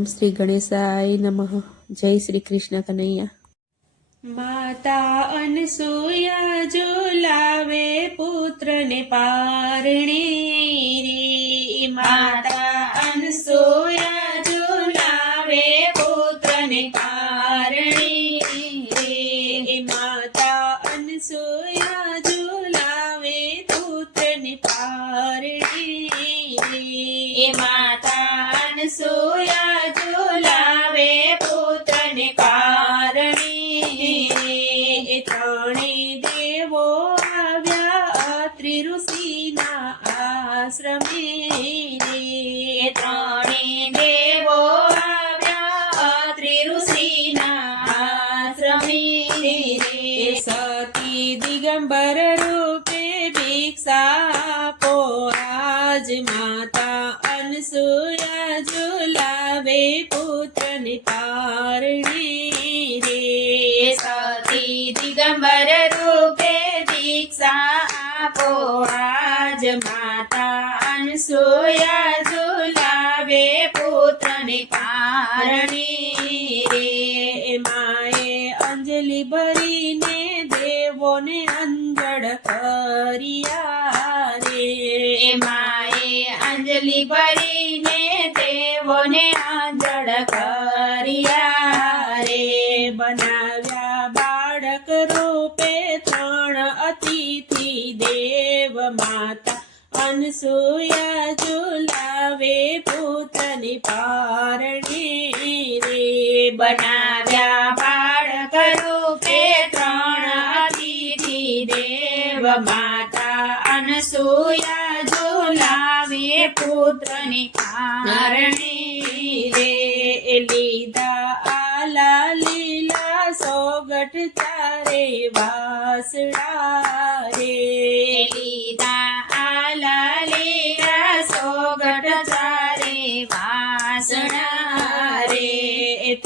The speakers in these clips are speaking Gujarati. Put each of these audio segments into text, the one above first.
ઓમ શ્રી ગણેશાય નમઃ. જય શ્રી કૃષ્ણ કનૈયા. માતા અનસૂયા ઝુલાવે પુત્રને પારણે રે. માતા અનસૂયા ઝુલાવે પુત્રને પારણે રે. માતા અનસૂયા ઝુલાવે પુત્રને પારણે રે. માતા અનસૂયા ઝુલાવે પુત્રને પારણે. ત્રણે દેવો આવ્યા અત્રિ ઋષિના આશ્રમે રે. ત્રણે દેવો આવ્યા અત્રિ ઋષિના આશ્રમે રે. સતી દિગંબર રૂપે ભિક્ષા આપો આજ. માતા અનસૂયા ઝુલાવે પુત્રને પારણે રે. સતી દિગંબર રૂપે દીક્ષા આપો આજ. માતા અનસૂયા ઝુલાવે પુત્રને પારણે રે. માએ અંજલિ ભરીને દેવોને અંજળ કર્યા રે. માએ અંજલિ ભરીને દેવોને અંજળ કર્યા રે. બનાવ્યા બાળક રૂપે ત્રણ અતિથિ દેવ. માતા અનસૂયા ઝુલાવે પુત્રને પારણે રે. બનાવ્યા બાળક રૂપે ત્રણ અતિથિ દેવ. માતા અનસૂયા ઝુલાવે પુત્રને પારણે રે. લીધા આલા લીલા સોગઠ ચારે વાસડા રે. લીધા આલા લીલા સોગઠ ચારે વાસડા રે.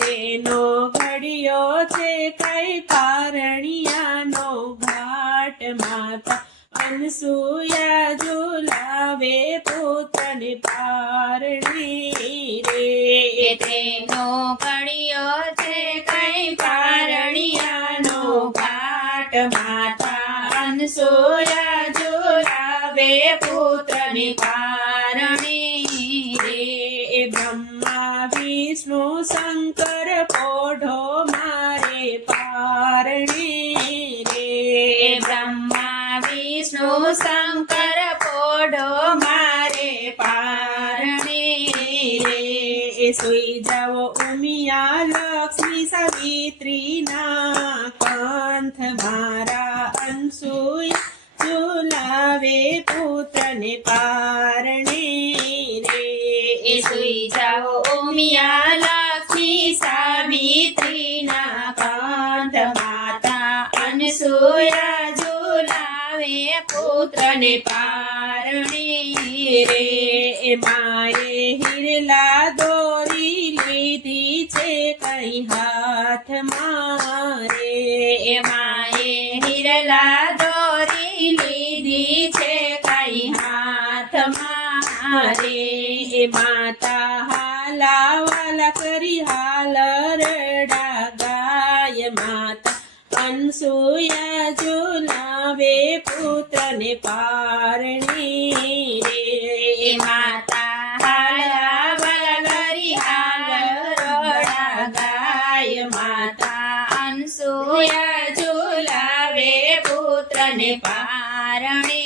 તેનો ઘડિયો છે કઈ પારણિયાનો ઘાટ. માતા અનસૂયા ઝુલાવે પુત્રને પારણે રે. તેનો ઘડિયો છે કઈ પારણિયાનો ઘાટ. માતા અનસૂયા ઝુલાવે પુત્રને પારણે રે. બ્રહ્મા વિષ્ણુ શંકર પોઢો મારે પારણે રે. બ્રહ્મા વિષ્ણુ શંકર પોઢો મારે પારણે રે. સુઈ જાઓ ઉમિયા લક્ષ્મી સાવિત્રીના કંથ. મારા અનસૂયા ઝુલાવે પુત્રને પારણે રે. સુઈ જાઓ ઉમિયા લક્ષ્મી સાવિત્રીના કંથ. માતા અનસૂયા ઝુલાવે પુત્રને પારણે રે. માએ હિરલા દોરી લીધી છે કઈ હાથમાં રે. માએ હિરલા દોરી લીધી છે કઈ હાથમાં રે. માતા હાલાવાલા કરી હાલ રડા ગાય. માતા અનસૂયા ઝુલાવે પુત્રને પારણે રે. માતા હાલાવાલા કરી હાલ રડા ગાય. માતા અનસૂયા ઝુલાવે પુત્રને પારણે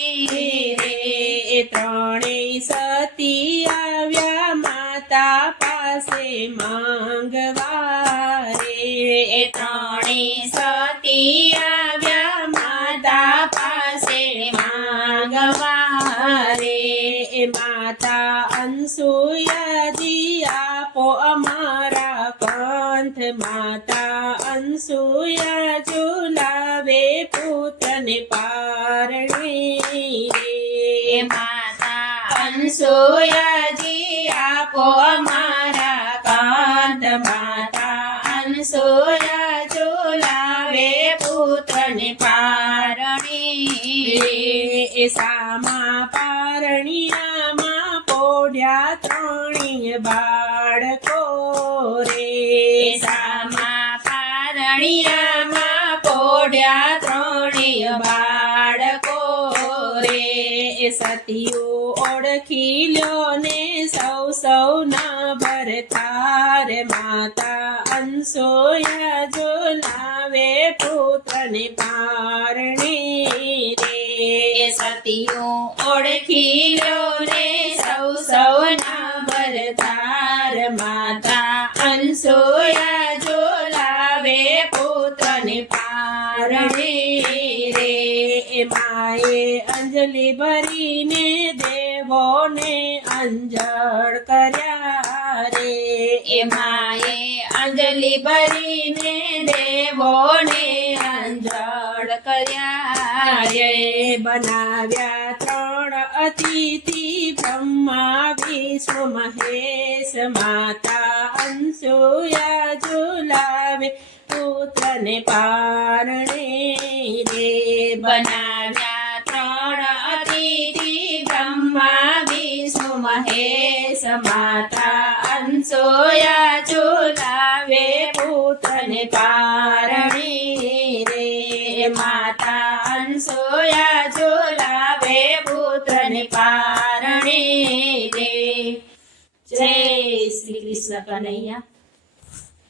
રે. ત્રણેય સતી આવ્યા માતા પાસે માંગવા રે. ત્રણેય સતી આવ્યા માતા પાસે માંગવા રે. માતા અનસૂયાજી આપો અમારા કંથ. માતા અનસૂયા ઝુલાવે પુત્રને પારણે રે. માતા અનસૂયાજી આપો અમારા કંથ. માતા અનસૂયા ઝુલાવે પુત્રને પારણે રે. સામા પારણિયામાં પોઢ્યા ત્રણેય બાળકો પાણિયામાં પોઢ્યા ત્રણેય બાળકો રે સતીઓ ઓળખી લ્યો ને સૌના ભરતા રે માતા અનસોયા ઝુલાવે પુત્રને પારણે રે સતીઓ ઓળખી લ્યો ને સૌના ભરતાર માતા અનસોયા ઝુલાવે પુત્રને પારણે રે માએ અંજલિ ભરીને દેવોને અંજળ કર્યા રે માએ અંજલિ ભરીને દેવોને અંજળ કર્યા રે બનાવ્યા ત્રણ અતિથિ બ્રહ્મા વિષ્ણુ મહેશ માતા અનસૂયા ઝુલાવે પુત્રને પારણે રે બનાવ્યા ત્રણ અતિથિ બ્રહ્મા વિષ્ણુ મહેશ માતા અનસૂયા ઝુલાવે પુત્રને પારણે રે માતા અનસૂયા ઝુલાવે પુત્રને પારણે રે જય શ્રી કૃષ્ણ કનૈયા